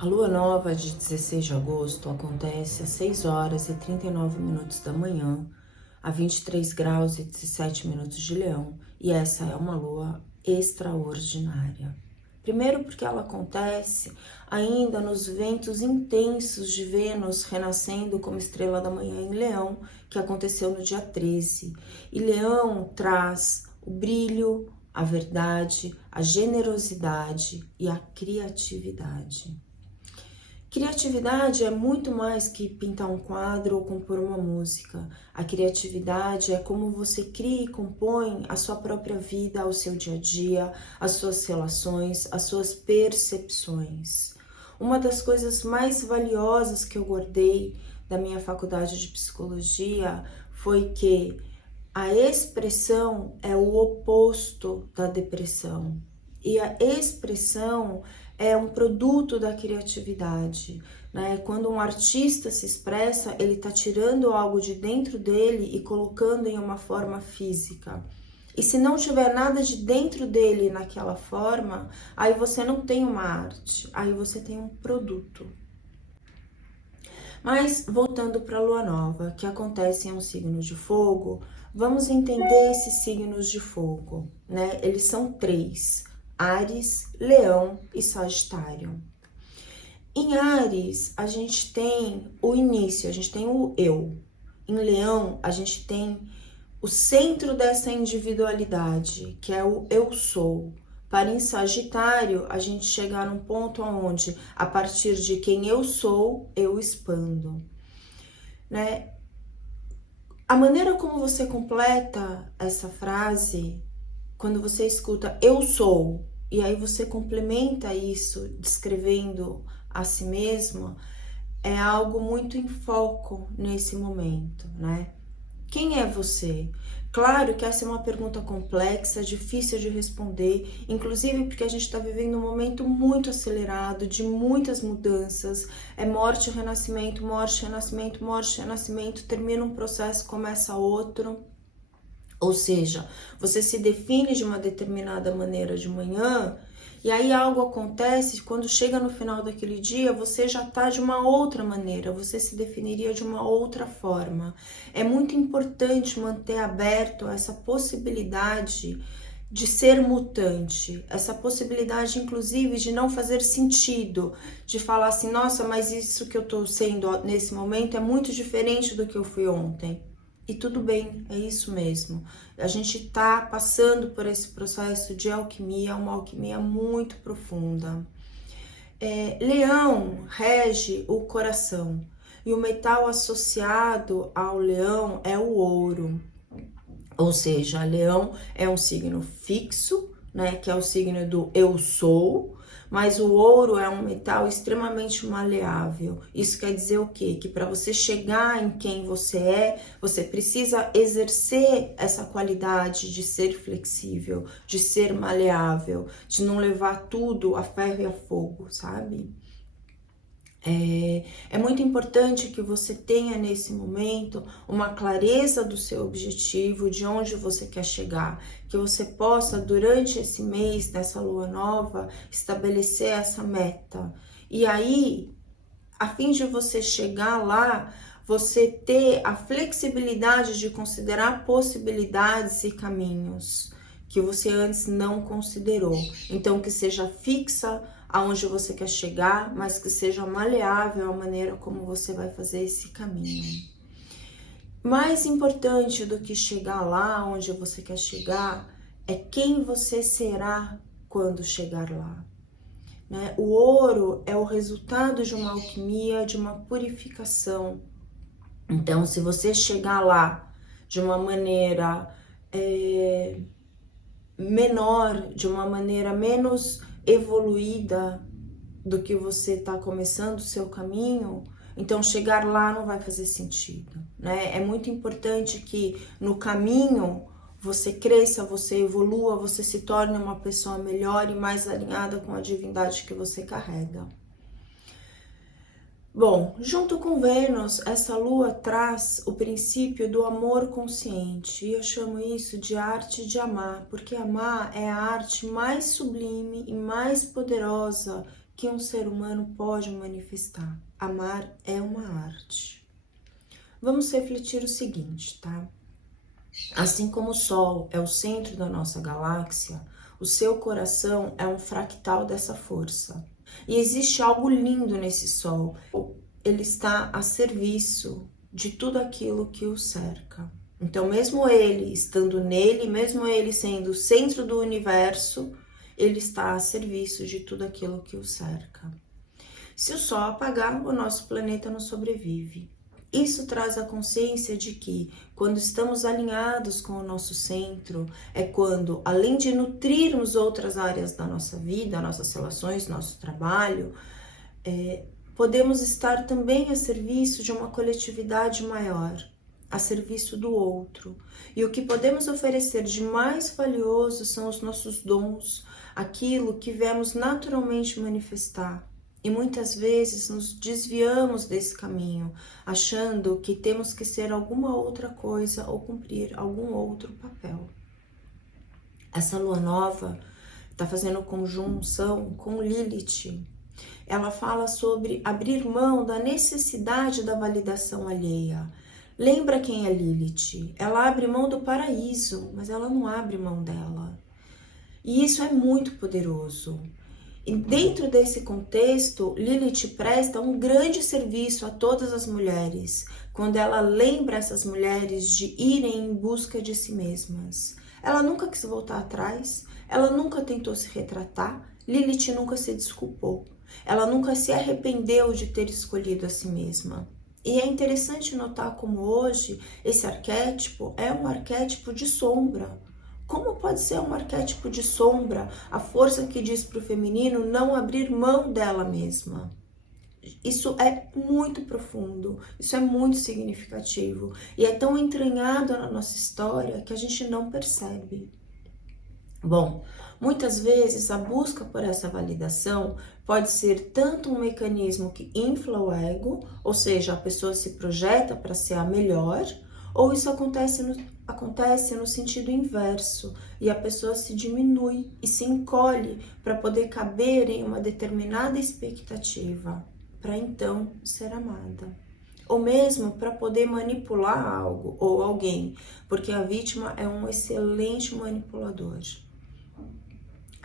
A lua nova de 16 de agosto acontece às 6 horas e 39 minutos da manhã, a 23 graus e 17 minutos de Leão, e essa é uma lua extraordinária. Primeiro porque ela acontece ainda nos ventos intensos de Vênus renascendo como estrela da manhã em Leão, que aconteceu no dia 13. E Leão traz o brilho, a verdade, a generosidade e a criatividade. Criatividade é muito mais que pintar um quadro ou compor uma música. A criatividade é como você cria e compõe a sua própria vida, o seu dia a dia, as suas relações, as suas percepções. Uma das coisas mais valiosas que eu guardei da minha faculdade de psicologia foi que a expressão é o oposto da depressão. E a expressão é um produto da criatividade, né? Quando um artista se expressa, ele está tirando algo de dentro dele e colocando em uma forma física. E se não tiver nada de dentro dele naquela forma, aí você não tem uma arte, aí você tem um produto. Mas voltando para a lua nova, que acontece em um signo de fogo, vamos entender esses signos de fogo, né? Eles são 3: Áries, Leão e Sagitário. Em Áries, a gente tem o início, a gente tem o eu. Em Leão, a gente tem o centro dessa individualidade, que é o eu sou. Para em Sagitário, a gente chegar num ponto onde, a partir de quem eu sou, eu expando, né? A maneira como você completa essa frase, quando você escuta eu sou, e aí você complementa isso descrevendo a si mesma, é algo muito em foco nesse momento, né? Quem é você? Claro que essa é uma pergunta complexa, difícil de responder, inclusive porque a gente está vivendo um momento muito acelerado, de muitas mudanças. É morte, renascimento, morte, renascimento, morte, renascimento, termina um processo, começa outro. Ou seja, você se define de uma determinada maneira de manhã, e aí algo acontece, quando chega no final daquele dia, você já está de uma outra maneira, você se definiria de uma outra forma. É muito importante manter aberto essa possibilidade de ser mutante, essa possibilidade, inclusive, de não fazer sentido, de falar assim, nossa, mas isso que eu estou sendo nesse momento é muito diferente do que eu fui ontem. E tudo bem, é isso mesmo. A gente está passando por esse processo de alquimia, uma alquimia muito profunda. Leão rege o coração e o metal associado ao leão é o ouro. Ou seja, Leão é um signo fixo, né, que é o signo do eu sou, mas o ouro é um metal extremamente maleável. Isso quer dizer o quê? Que para você chegar em quem você é, você precisa exercer essa qualidade de ser flexível, de ser maleável, de não levar tudo a ferro e a fogo, sabe? É muito importante que você tenha nesse momento uma clareza do seu objetivo, de onde você quer chegar, que você possa, durante esse mês dessa lua nova, estabelecer essa meta. E aí, a fim de você chegar lá, você ter a flexibilidade de considerar possibilidades e caminhos que você antes não considerou. Então, que seja fixa aonde você quer chegar, mas que seja maleável a maneira como você vai fazer esse caminho. Mais importante do que chegar lá onde você quer chegar é quem você será quando chegar lá. Né? O ouro é o resultado de uma alquimia, de uma purificação. Então, se você chegar lá de uma maneira menor, de uma maneira menos evoluída do que você está começando o seu caminho, então chegar lá não vai fazer sentido, né? É muito importante que no caminho você cresça, você evolua, você se torne uma pessoa melhor e mais alinhada com a divindade que você carrega. Bom, junto com Vênus, essa lua traz o princípio do amor consciente, e eu chamo isso de arte de amar, porque amar é a arte mais sublime e mais poderosa que um ser humano pode manifestar. Amar é uma arte. Vamos refletir o seguinte, tá? Assim como o Sol é o centro da nossa galáxia, o seu coração é um fractal dessa força. E existe algo lindo nesse Sol. Ele está a serviço de tudo aquilo que o cerca. Então, mesmo ele estando nele, mesmo ele sendo o centro do universo, ele está a serviço de tudo aquilo que o cerca. Se o Sol apagar, o nosso planeta não sobrevive. Isso traz a consciência de que, quando estamos alinhados com o nosso centro, é quando, além de nutrirmos outras áreas da nossa vida, nossas relações, nosso trabalho, podemos estar também a serviço de uma coletividade maior, a serviço do outro. E o que podemos oferecer de mais valioso são os nossos dons, aquilo que viemos naturalmente manifestar. E muitas vezes nos desviamos desse caminho, achando que temos que ser alguma outra coisa ou cumprir algum outro papel. Essa lua nova está fazendo conjunção com Lilith. Ela fala sobre abrir mão da necessidade da validação alheia. Lembra quem é Lilith? Ela abre mão do paraíso, mas ela não abre mão dela. E isso é muito poderoso. E dentro desse contexto, Lilith presta um grande serviço a todas as mulheres, quando ela lembra essas mulheres de irem em busca de si mesmas. Ela nunca quis voltar atrás, ela nunca tentou se retratar, Lilith nunca se desculpou, ela nunca se arrependeu de ter escolhido a si mesma. E é interessante notar como hoje esse arquétipo é um arquétipo de sombra. Como pode ser um arquétipo de sombra a força que diz para o feminino não abrir mão dela mesma? Isso é muito profundo, isso é muito significativo e é tão entranhado na nossa história que a gente não percebe. Bom, muitas vezes a busca por essa validação pode ser tanto um mecanismo que infla o ego, ou seja, a pessoa se projeta para ser a melhor, ou isso acontece no sentido inverso e a pessoa se diminui e se encolhe para poder caber em uma determinada expectativa, para então ser amada. Ou mesmo para poder manipular algo ou alguém, porque a vítima é um excelente manipulador.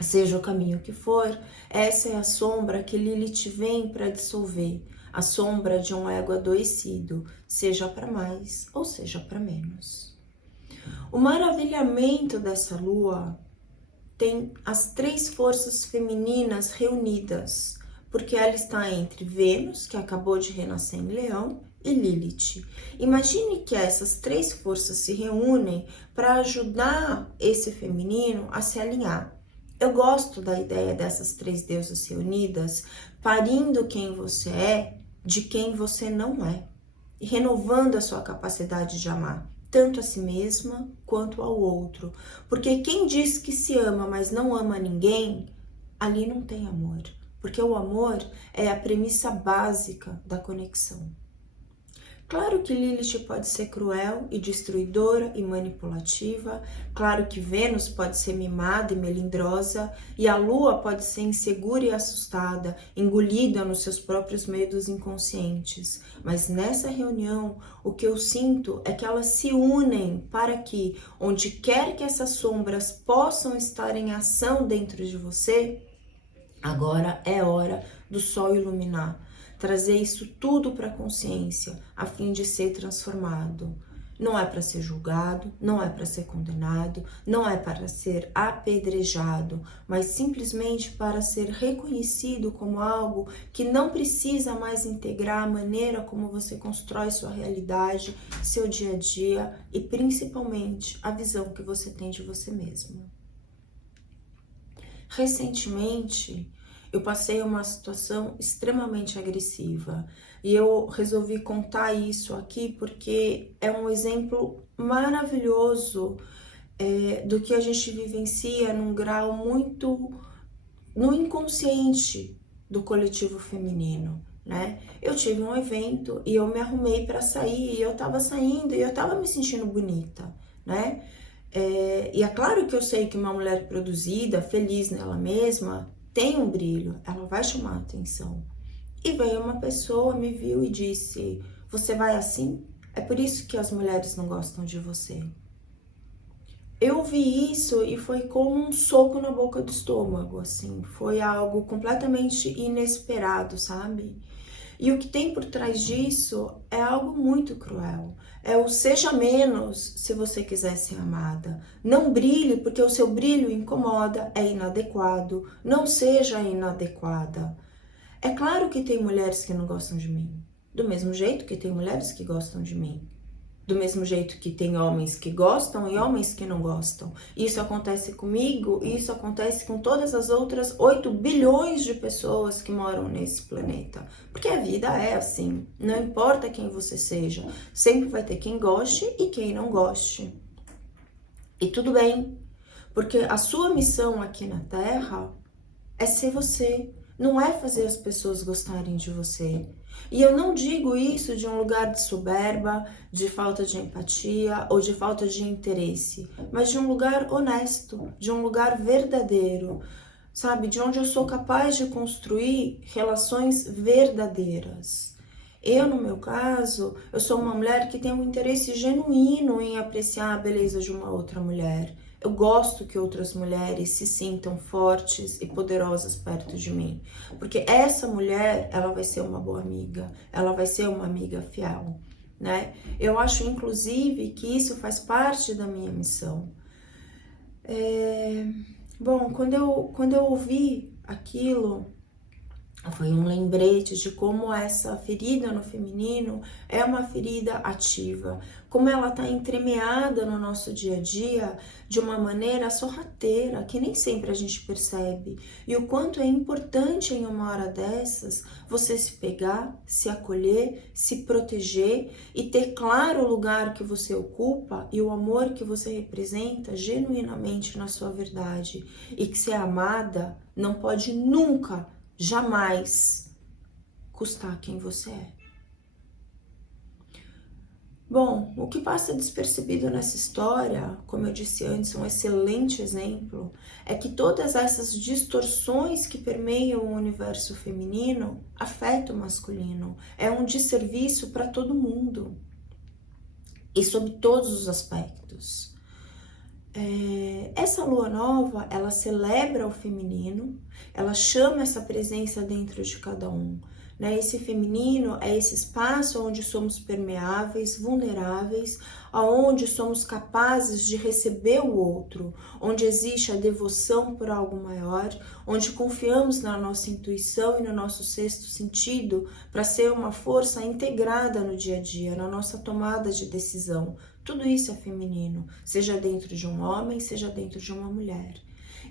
Seja o caminho que for, essa é a sombra que Lilith vem para dissolver, a sombra de um ego adoecido, seja para mais ou seja para menos. O maravilhamento dessa lua tem as três forças femininas reunidas, porque ela está entre Vênus, que acabou de renascer em Leão, e Lilith. Imagine que essas três forças se reúnem para ajudar esse feminino a se alinhar. Eu gosto da ideia dessas três deusas reunidas, parindo quem você é de quem você não é, e renovando a sua capacidade de amar, tanto a si mesma quanto ao outro. Porque quem diz que se ama, mas não ama ninguém, ali não tem amor. Porque o amor é a premissa básica da conexão. Claro que Lilith pode ser cruel e destruidora e manipulativa, claro que Vênus pode ser mimada e melindrosa, e a Lua pode ser insegura e assustada, engolida nos seus próprios medos inconscientes. Mas nessa reunião, o que eu sinto é que elas se unem para que, onde quer que essas sombras possam estar em ação dentro de você, agora é hora do Sol iluminar. Trazer isso tudo para a consciência, a fim de ser transformado. Não é para ser julgado, não é para ser condenado, não é para ser apedrejado, mas simplesmente para ser reconhecido como algo que não precisa mais integrar a maneira como você constrói sua realidade, seu dia a dia e principalmente a visão que você tem de você mesmo. Recentemente, eu passei uma situação extremamente agressiva e eu resolvi contar isso aqui porque é um exemplo maravilhoso do que a gente vivencia num grau muito no inconsciente do coletivo feminino, né? Eu tive um evento e eu me arrumei para sair e eu tava saindo e eu tava me sentindo bonita, né? E é claro que eu sei que uma mulher produzida, feliz nela mesma, tem um brilho, ela vai chamar a atenção. E veio uma pessoa, me viu e disse, você vai assim? É por isso que as mulheres não gostam de você. Eu vi isso e foi como um soco na boca do estômago, assim. Foi algo completamente inesperado, sabe? E o que tem por trás disso é algo muito cruel. É o seja menos se você quiser ser amada. Não brilhe porque o seu brilho incomoda, é inadequado. Não seja inadequada. É claro que tem mulheres que não gostam de mim. Do mesmo jeito que tem mulheres que gostam de mim. Do mesmo jeito que tem homens que gostam e homens que não gostam. Isso acontece comigo e isso acontece com todas as outras 8 bilhões de pessoas que moram nesse planeta. Porque a vida é assim. Não importa quem você seja, sempre vai ter quem goste e quem não goste. E tudo bem, porque a sua missão aqui na Terra é ser você. Não é fazer as pessoas gostarem de você. E eu não digo isso de um lugar de soberba, de falta de empatia ou de falta de interesse, mas de um lugar honesto, de um lugar verdadeiro, sabe? De onde eu sou capaz de construir relações verdadeiras. Eu, no meu caso, eu sou uma mulher que tem um interesse genuíno em apreciar a beleza de uma outra mulher. Eu gosto que outras mulheres se sintam fortes e poderosas perto de mim, porque essa mulher, ela vai ser uma boa amiga, ela vai ser uma amiga fiel, né? Eu acho, inclusive, que isso faz parte da minha missão. Bom, quando eu ouvi aquilo, foi um lembrete de como essa ferida no feminino é uma ferida ativa, como ela está entremeada no nosso dia a dia de uma maneira sorrateira, que nem sempre a gente percebe, e o quanto é importante em uma hora dessas você se pegar, se acolher, se proteger e ter claro o lugar que você ocupa e o amor que você representa genuinamente na sua verdade, e que ser amada não pode nunca, jamais custar quem você é. Bom, o que passa despercebido nessa história, como eu disse antes, um excelente exemplo, é que todas essas distorções que permeiam o universo feminino afetam o masculino. É um desserviço para todo mundo e sob todos os aspectos. Essa lua nova, ela celebra o feminino, ela chama essa presença dentro de cada um, né? Esse feminino é esse espaço onde somos permeáveis, vulneráveis, aonde somos capazes de receber o outro, onde existe a devoção por algo maior, onde confiamos na nossa intuição e no nosso sexto sentido para ser uma força integrada no dia a dia, na nossa tomada de decisão. Tudo isso é feminino, seja dentro de um homem, seja dentro de uma mulher.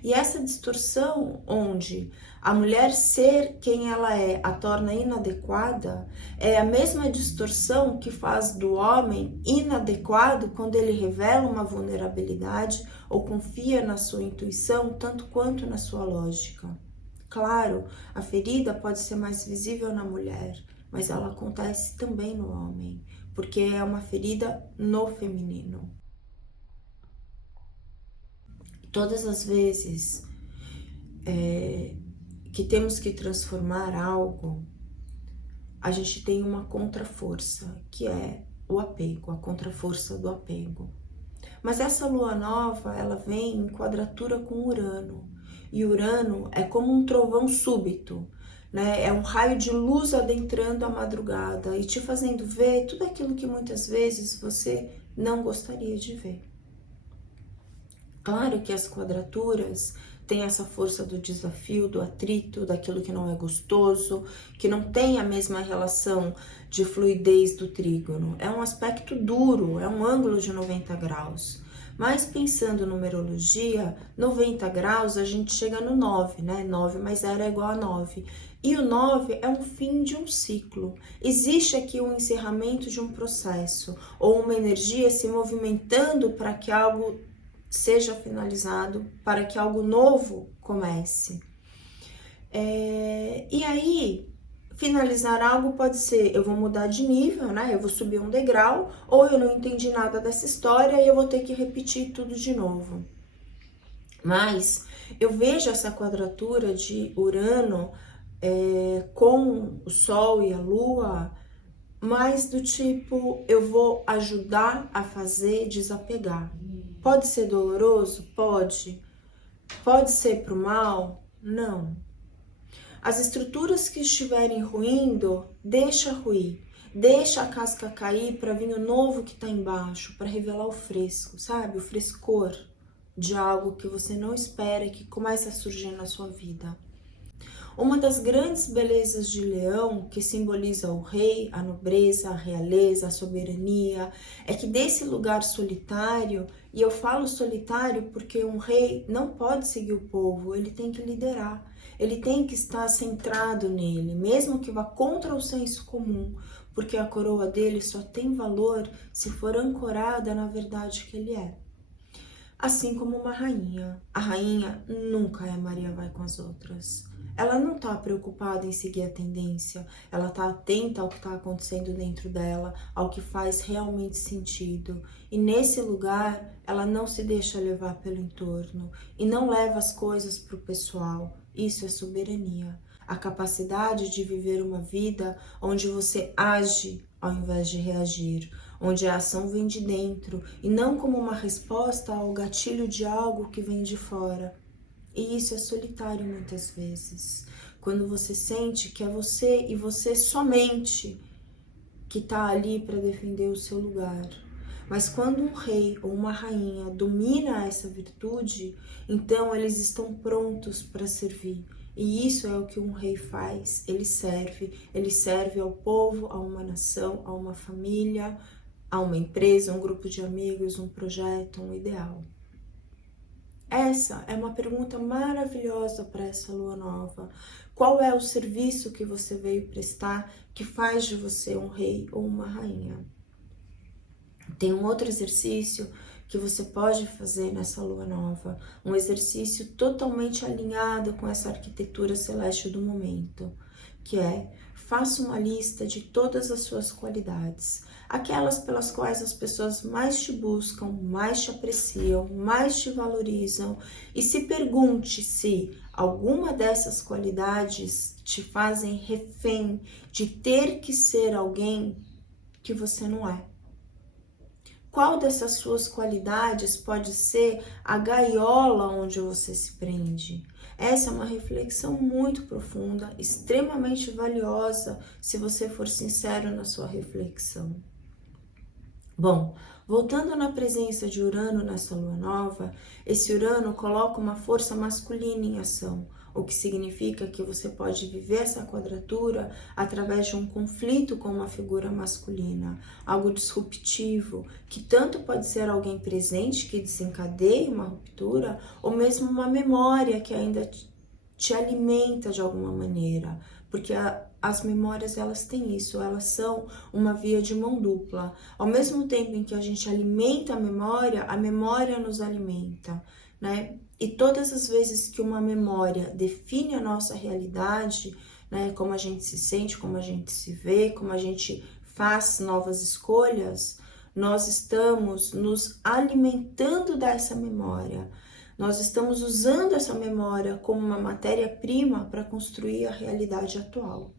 E essa distorção onde a mulher ser quem ela é a torna inadequada, é a mesma distorção que faz do homem inadequado quando ele revela uma vulnerabilidade ou confia na sua intuição tanto quanto na sua lógica. Claro, a ferida pode ser mais visível na mulher, mas ela acontece também no homem, porque é uma ferida no feminino. Todas as vezes que temos que transformar algo, a gente tem uma contraforça, que é o apego, a contraforça do apego. Mas essa lua nova, ela vem em quadratura com Urano, e Urano é como um trovão súbito, né? É um raio de luz adentrando a madrugada e te fazendo ver tudo aquilo que muitas vezes você não gostaria de ver. Claro que as quadraturas têm essa força do desafio, do atrito, daquilo que não é gostoso, que não tem a mesma relação de fluidez do trígono. É um aspecto duro, é um ângulo de 90 graus. Mas pensando em numerologia, 90 graus a gente chega no 9, né? 9 mais 0 é igual a 9. E o 9 é um fim de um ciclo. Existe aqui um encerramento de um processo, ou uma energia se movimentando para que algo seja finalizado, para que algo novo comece. E aí, finalizar algo pode ser, eu vou mudar de nível, né? Eu vou subir um degrau, ou eu não entendi nada dessa história e eu vou ter que repetir tudo de novo. Mas eu vejo essa quadratura de Urano com o Sol e a Lua, mais do tipo, eu vou ajudar a fazer desapegar. Pode ser doloroso? Pode. Pode ser pro mal? Não. As estruturas que estiverem ruindo, deixa ruir. Deixa a casca cair para vir o novo que está embaixo, para revelar o fresco, sabe? O frescor de algo que você não espera e que começa a surgir na sua vida. Uma das grandes belezas de Leão, que simboliza o rei, a nobreza, a realeza, a soberania, é que desse lugar solitário, e eu falo solitário porque um rei não pode seguir o povo, ele tem que liderar, ele tem que estar centrado nele, mesmo que vá contra o senso comum, porque a coroa dele só tem valor se for ancorada na verdade que ele é. Assim como uma rainha. A rainha nunca é Maria vai com as outras. Ela não está preocupada em seguir a tendência, ela está atenta ao que está acontecendo dentro dela, ao que faz realmente sentido. E nesse lugar, ela não se deixa levar pelo entorno e não leva as coisas para o pessoal. Isso é soberania. A capacidade de viver uma vida onde você age ao invés de reagir, onde a ação vem de dentro e não como uma resposta ao gatilho de algo que vem de fora. E isso é solitário muitas vezes, quando você sente que é você e você somente que está ali para defender o seu lugar. Mas quando um rei ou uma rainha domina essa virtude, então eles estão prontos para servir. E isso é o que um rei faz, ele serve ao povo, a uma nação, a uma família, a uma empresa, um grupo de amigos, um projeto, um ideal. Essa é uma pergunta maravilhosa para essa lua nova. Qual é o serviço que você veio prestar que faz de você um rei ou uma rainha? Tem um outro exercício que você pode fazer nessa lua nova, um exercício totalmente alinhado com essa arquitetura celeste do momento, que é: faça uma lista de todas as suas qualidades, aquelas pelas quais as pessoas mais te buscam, mais te apreciam, mais te valorizam, e se pergunte se alguma dessas qualidades te fazem refém de ter que ser alguém que você não é. Qual dessas suas qualidades pode ser a gaiola onde você se prende? Essa é uma reflexão muito profunda, extremamente valiosa, se você for sincero na sua reflexão. Bom, voltando na presença de Urano nessa lua nova, esse Urano coloca uma força masculina em ação, o que significa que você pode viver essa quadratura através de um conflito com uma figura masculina, algo disruptivo, que tanto pode ser alguém presente que desencadeie uma ruptura, ou mesmo uma memória que ainda te alimenta de alguma maneira, porque as memórias, elas têm isso, elas são uma via de mão dupla. Ao mesmo tempo em que a gente alimenta a memória nos alimenta, né? E todas as vezes que uma memória define a nossa realidade, né, como a gente se sente, como a gente se vê, como a gente faz novas escolhas, nós estamos nos alimentando dessa memória. Nós estamos usando essa memória como uma matéria-prima para construir a realidade atual.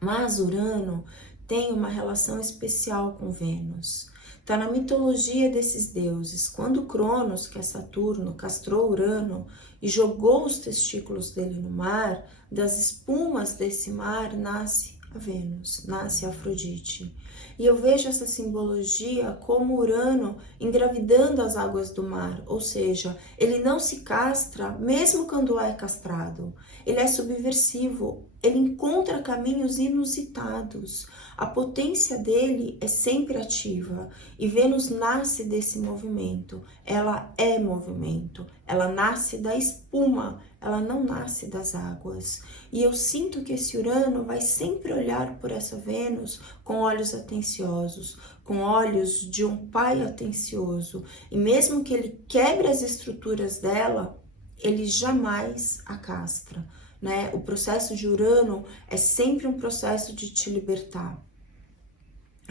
Mas Urano tem uma relação especial com Vênus. Está na mitologia desses deuses. Quando Cronos, que é Saturno, castrou Urano e jogou os testículos dele no mar, das espumas desse mar nasce a Vênus, nasce a Afrodite. E eu vejo essa simbologia como Urano engravidando as águas do mar, ou seja, ele não se castra mesmo quando é castrado. Ele é subversivo, ele encontra caminhos inusitados. A potência dele é sempre ativa e Vênus nasce desse movimento. Ela é movimento, ela nasce da espuma, ela não nasce das águas. E eu sinto que esse Urano vai sempre olhar por essa Vênus com olhos atenciosos, com olhos de um pai atencioso. E mesmo que ele quebre as estruturas dela, ele jamais a castra, né? O processo de Urano é sempre um processo de te libertar.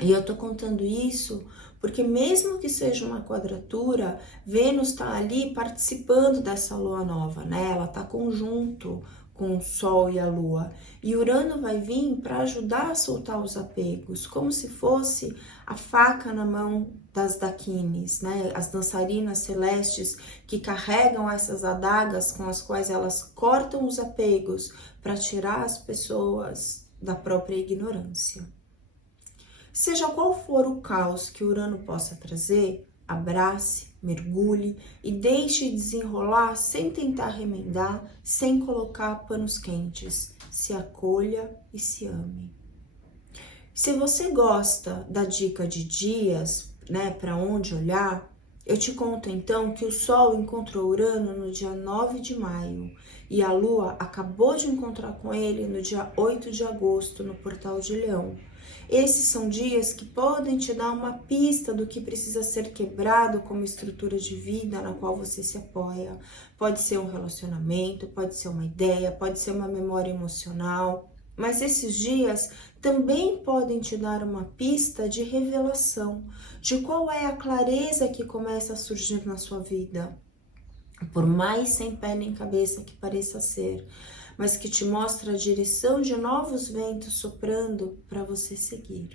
E eu tô contando isso porque mesmo que seja uma quadratura, Vênus está ali participando dessa lua nova, né? Ela tá conjunto com o Sol e a Lua. E Urano vai vir para ajudar a soltar os apegos, como se fosse a faca na mão das Dakinis, né? As dançarinas celestes que carregam essas adagas com as quais elas cortam os apegos para tirar as pessoas da própria ignorância. Seja qual for o caos que Urano possa trazer, abrace, mergulhe e deixe desenrolar sem tentar remendar, sem colocar panos quentes. Se acolha e se ame. Se você gosta da dica de dias, né, para onde olhar, eu te conto então que o Sol encontrou Urano no dia 9 de maio e a Lua acabou de encontrar com ele no dia 8 de agosto no Portal de Leão. Esses são dias que podem te dar uma pista do que precisa ser quebrado como estrutura de vida na qual você se apoia. Pode ser um relacionamento, pode ser uma ideia, pode ser uma memória emocional. Mas esses dias também podem te dar uma pista de revelação, de qual é a clareza que começa a surgir na sua vida. Por mais sem pé nem cabeça que pareça ser, mas que te mostra a direção de novos ventos soprando para você seguir.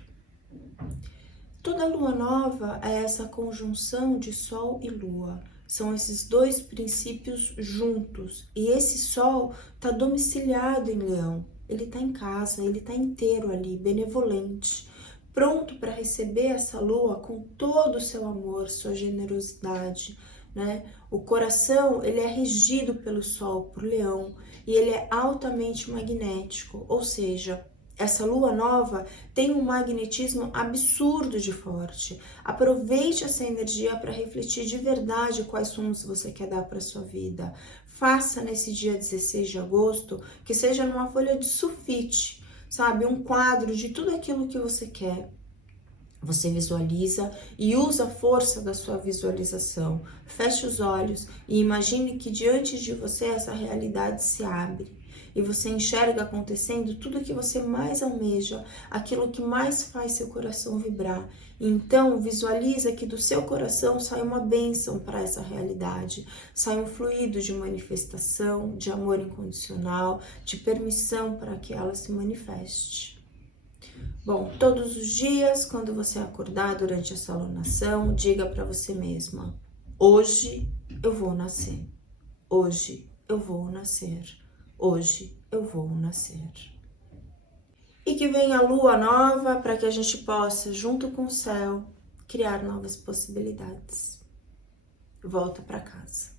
Toda lua nova é essa conjunção de Sol e Lua. São esses dois princípios juntos. E esse Sol está domiciliado em Leão. Ele está em casa, ele está inteiro ali, benevolente, pronto para receber essa lua com todo o seu amor, sua generosidade, né? O coração, ele é regido pelo Sol, por Leão, e ele é altamente magnético, ou seja, essa lua nova tem um magnetismo absurdo de forte. Aproveite essa energia para refletir de verdade quais rumos você quer dar para sua vida. Faça nesse dia 16 de agosto que seja numa folha de sulfite, sabe? Um quadro de tudo aquilo que você quer. Você visualiza e usa a força da sua visualização. Feche os olhos e imagine que diante de você essa realidade se abre. E você enxerga acontecendo tudo o que você mais almeja, aquilo que mais faz seu coração vibrar. E então visualiza que do seu coração sai uma bênção para essa realidade, sai um fluido de manifestação, de amor incondicional, de permissão para que ela se manifeste. Bom, todos os dias, quando você acordar durante essa alunação, diga para você mesma: hoje eu vou nascer, hoje eu vou nascer. Hoje eu vou nascer. E que venha a lua nova para que a gente possa, junto com o céu, criar novas possibilidades. Volta para casa.